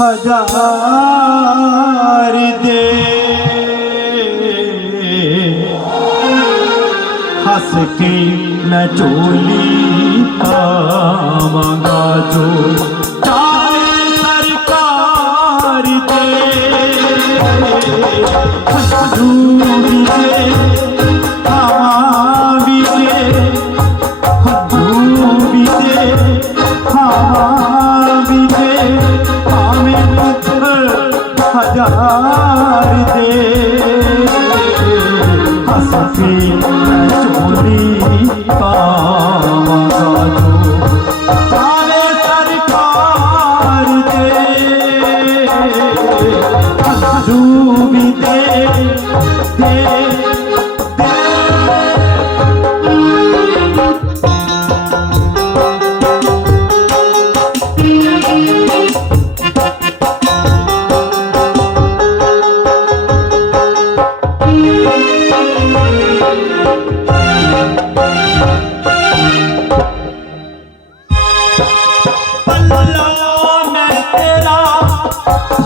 হাজার দে হাসকে না চলি পা হাজার দে হাসি চলি পা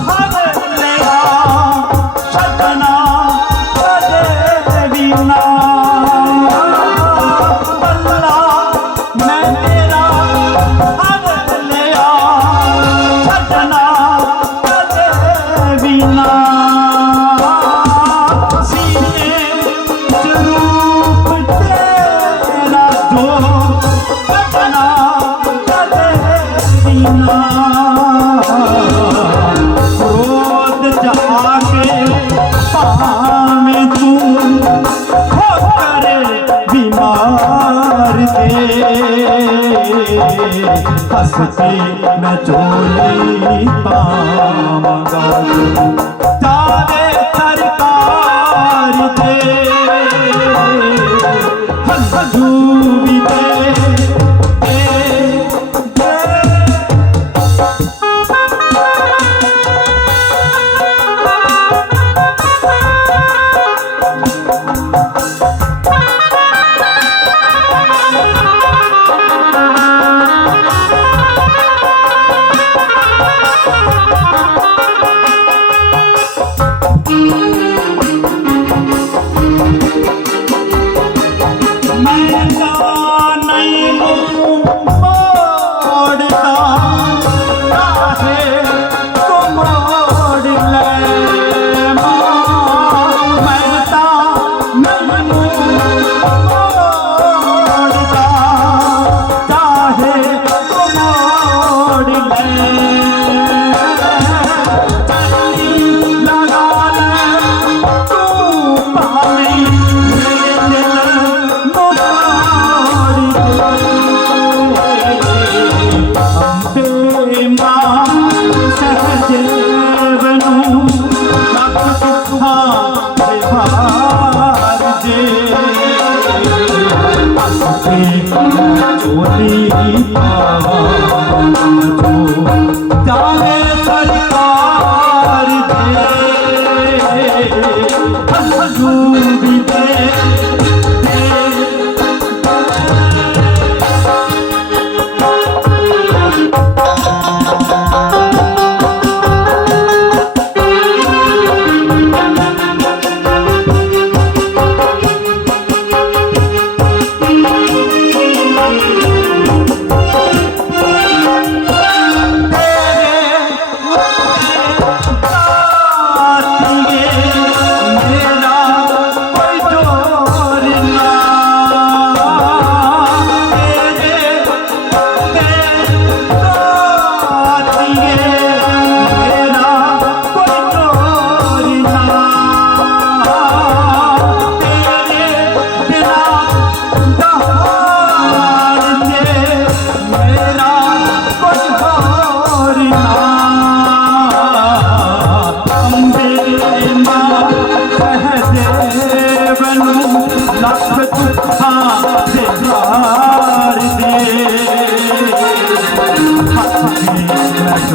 হা हसती मैं चोली पावांगा सरकार Bye. চলি পাওয়া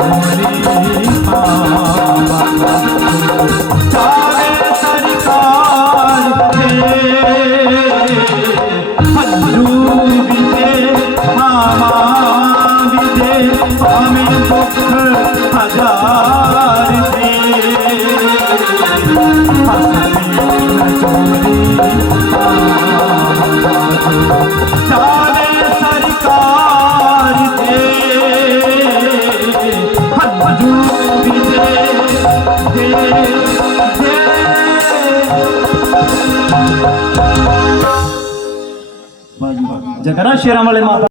हज़ार ਜਗਰਾ ਸ਼ੇਰਾਂ ਵਾਲੇ ਮਾਤਾ